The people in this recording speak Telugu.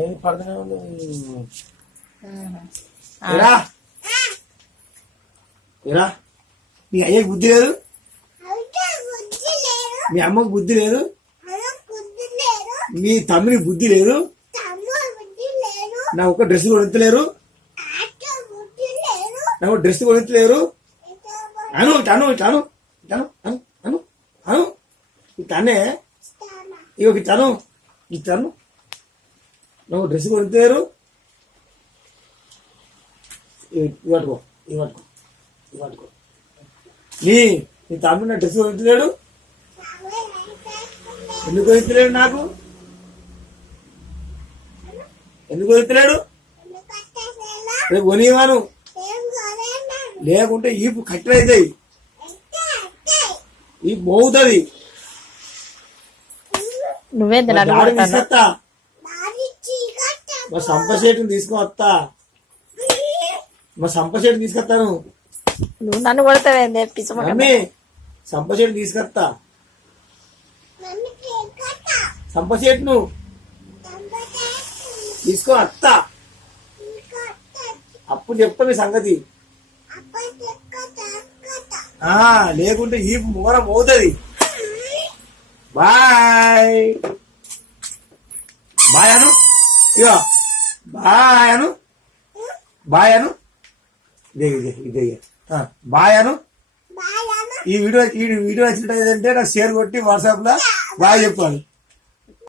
ఏది పడుతూనే ఉంది. నీ అయ్యకి బుద్ధి లేదు, మీ అమ్మకు బుద్ధి లేదు, మీ తమ్మునికి బుద్ధి లేదు, నాకు ఒక డ్రెస్ కొనిత్తలేరు, నాకు డ్రెస్ కొనిత్తలేరు. అను ఇటాను ఇటాను ఇటాను అను అను అను ఇటానే ఇక ఇటాను ఇటాను నాకు డ్రెస్ కొనిత్తలేరు. ఇవ్వట్టుకో ఇవ్వట్టుకో ఇవ్వట్టుకో. నీ తమ్ముడు నా డ్రెస్ కొనిత్తలేడు. ఎందుకు కొనిత్తలేడు? నాకు ఎందుకు కొనిత్తలేడు? రేపు కొనివాను, లేకుంటే ఈపు కట్టెలవుతాయి, ఈపు మోగుతుంది. తీసుకొస్తా, మా సంపశేటిని తీసుకువస్తా, మా సంపశేటిని తీసుకొస్తాను. నువ్వు నన్ను కొడతావే మమ్మీ, సంపశేటిని తీసుకొస్తా, సంపశేటును తీసుకో అత్తా. అప్పుడు చెప్తా మీ సంగతి. లేకుంటే ఈ మూరం అవుతుంది. బాయ్ బాయ్ అను, ఇగో బాయ్ అను, బాయ్ అను, ఇదే ఇదే ఇదే బాయ్ అను. ఈ వీడియో నచ్చినట్టు నాకు షేర్ కొట్టి వాట్సాప్ లో బాయ్ చెప్పాలి.